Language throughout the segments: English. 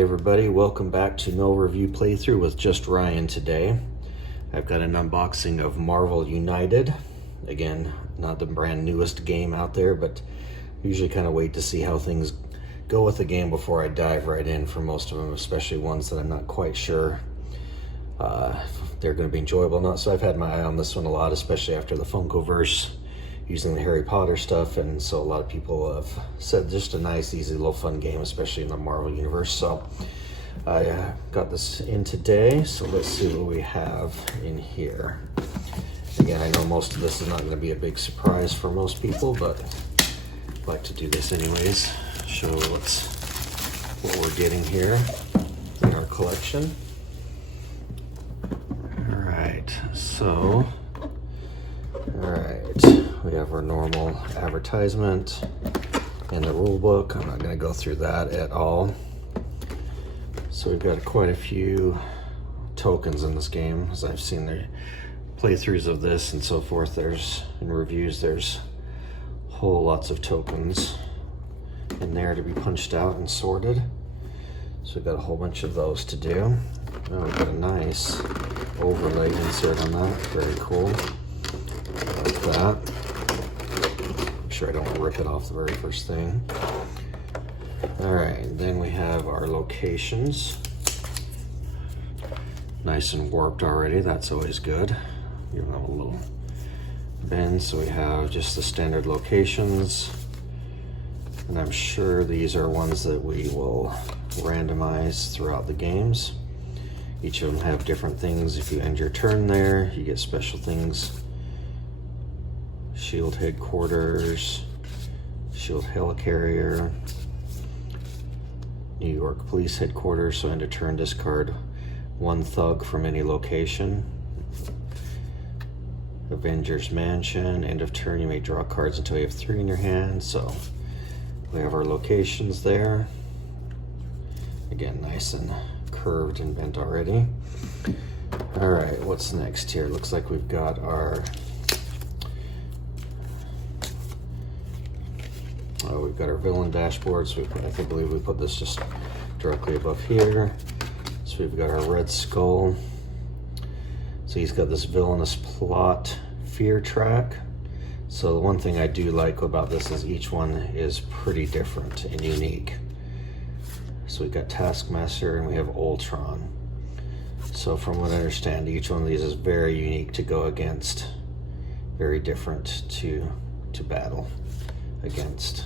everybody, welcome back to No Review Playthrough with just Ryan today. I've got an unboxing of Marvel United. Again, not the brand newest game out there, but usually kind of wait to see how things go with the game before I dive right in for most of them, especially ones that I'm not quite sure if they're going to be enjoyable or not. So I've had my eye on this one a lot, especially after the Funko verse, using the Harry Potter stuff, and so a lot of people have said just a nice, easy, little fun game, especially in the Marvel universe. So I got this in today, so let's see what we have in here. Again, I know most of this is not going to be a big surprise for most people, but I'd like to do this anyways. Show what we're getting here in our collection. Alright, so we have our normal advertisement and the rule book. I'm not going to go through that at all. So we've got quite a few tokens in this game, as I've seen their playthroughs of this and so forth. There's in reviews, there's whole lots of tokens in there to be punched out and sorted. So we've got a whole bunch of those to do. Now we've got a nice overlay insert on that. Very cool. I like that. I'm sure I don't want to rip it off the very first thing. Alright, then we have our locations. Nice and warped already, that's always good. Give them a little bend, so we have just the standard locations. And I'm sure these are ones that we will randomize throughout the games. Each of them have different things. If you end your turn there, you get special things. Shield headquarters, Shield helicarrier, New York Police headquarters, so end of turn discard one thug from any location. Avengers Mansion, end of turn you may draw cards until you have 3 in your hand. So we have our locations there. Again, nice and curved and bent already. All right, what's next here? Looks like we've got our villain dashboard. So I believe we put this just directly above here. So we've got our Red Skull. So he's got this villainous plot fear track. So the one thing I do like about this is each one is pretty different and unique. So we've got Taskmaster and we have Ultron. So from what I understand, each one of these is very unique to go against, very different to battle against.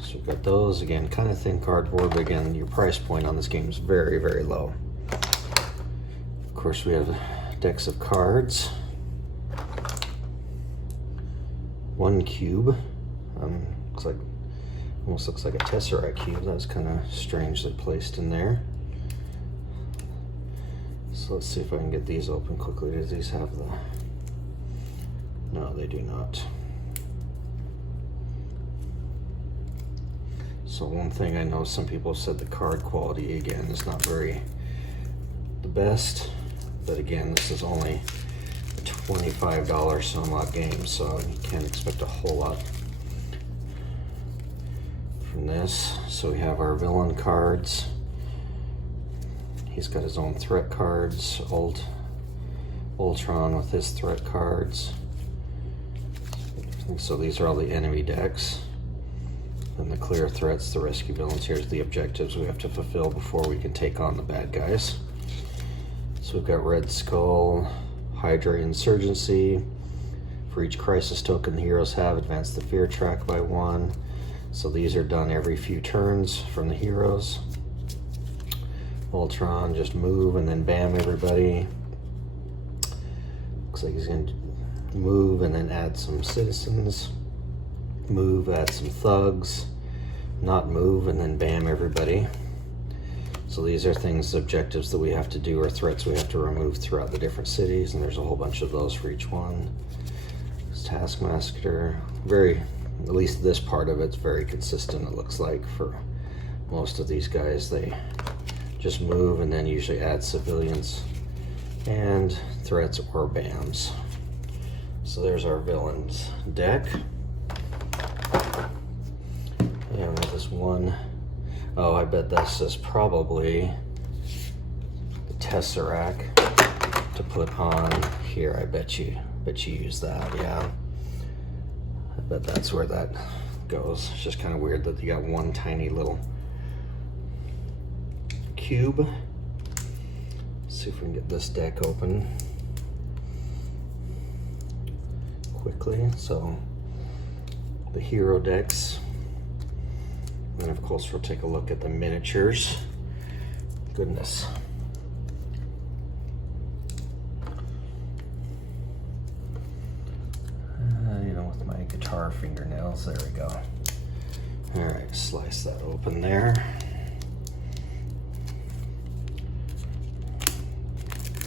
So we've got those, again, kind of thin cardboard, but again, your price point on this game is very, very low. Of course, we have decks of cards. 1 cube. Almost looks like a Tesseract cube. That was kind of strangely placed in there. So let's see if I can get these open quickly. Do these have the... No, they do not. So one thing I know, some people said the card quality, again, is not very the best. But again, this is only a $25 some odd game, so you can't expect a whole lot from this. So we have our villain cards. He's got his own threat cards. Ultron with his threat cards. So these are all the enemy decks. And the clear threats, the rescue villains. Here's the objectives we have to fulfill before we can take on the bad guys. So we've got Red Skull, Hydra Insurgency. For each crisis token the heroes have, advance the fear track by 1. So these are done every few turns from the heroes. Ultron, just move and then bam everybody. Looks like he's going to move and then add some citizens. Move, add some thugs. Not move and then bam everybody. So these are things, objectives that we have to do, or threats we have to remove throughout the different cities, and there's a whole bunch of those for each one. It's Taskmaster, at least this part of it's very consistent, it looks like, for most of these guys. They just move and then usually add civilians and threats or BAMs. So there's our villains deck. And with this one Oh, I bet this is probably the Tesseract to put on here. I bet you use that, yeah. I bet that's where that goes. It's just kind of weird that you got one tiny little cube. Let's see if we can get this deck open quickly. So the hero decks, and then of course we'll take a look at the miniatures. Goodness. You know, with my guitar fingernails, there we go. All right, slice that open there.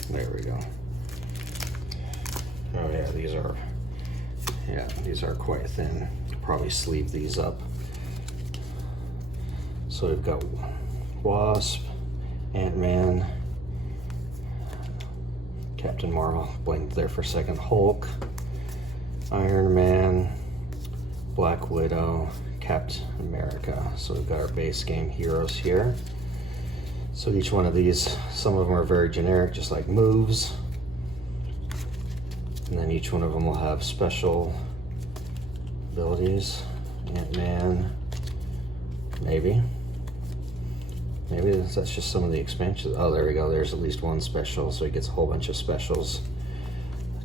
There we go. Oh yeah, these are quite thin. Probably sleeve these up. So we've got Wasp, Ant-Man, Captain Marvel, blinked there for a second, Hulk, Iron Man, Black Widow, Captain America. So we've got our base game heroes here. So each one of these, some of them are very generic, just like moves. And then each one of them will have special abilities. Ant-Man, maybe that's just some of the expansions. Oh, there we go, there's at least one special, so he gets a whole bunch of specials.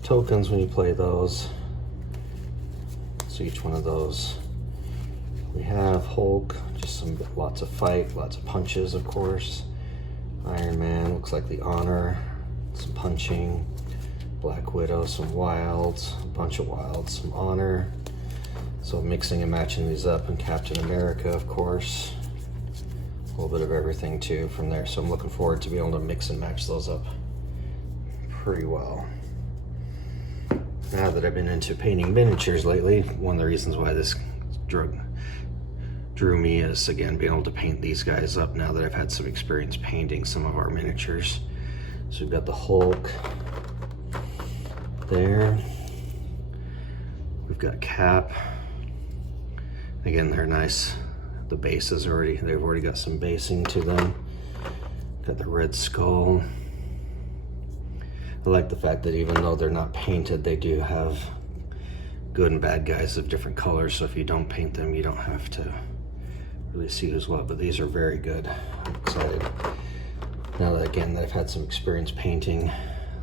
Tokens when you play those. So each one of those. We have Hulk, just lots of fight, lots of punches, of course. Iron Man, looks like the honor, some punching. Black Widow, some wilds, a bunch of wilds, some honor. So mixing and matching these up, and Captain America, of course. A little bit of everything too from there. So I'm looking forward to be able to mix and match those up pretty well. Now that I've been into painting miniatures lately, one of the reasons why this drew me is, again, being able to paint these guys up now that I've had some experience painting some of our miniatures. So we've got the Hulk there. We've got Cap. Again, they're nice. The bases they've already got some basing to them. Got the Red Skull. I like the fact that even though they're not painted, they do have good and bad guys of different colors. So if you don't paint them, you don't have to really see who's what. But these are very good. I'm excited. Now that, again, that I've had some experience painting,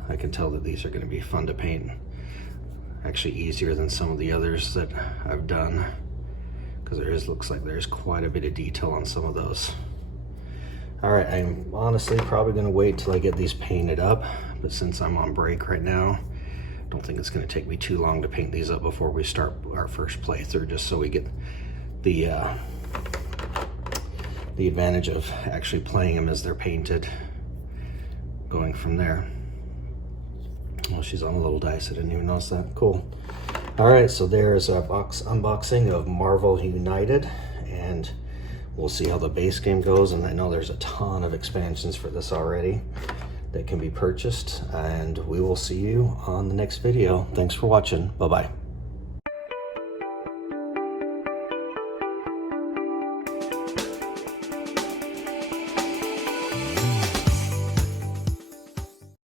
I can tell that these are going to be fun to paint. Actually easier than some of the others that I've done, because looks like there's quite a bit of detail on some of those. All right, I'm honestly probably going to wait till I get these painted up, but since I'm on break right now, I don't think it's going to take me too long to paint these up before we start our first playthrough, just so we get the advantage of actually playing them as they're painted, going from there. Oh, she's on a little dice. I didn't even notice that. Cool. All right, so there's a unboxing of Marvel United, and we'll see how the base game goes. And I know there's a ton of expansions for this already that can be purchased, and we will see you on the next video. Thanks for watching. Bye-bye.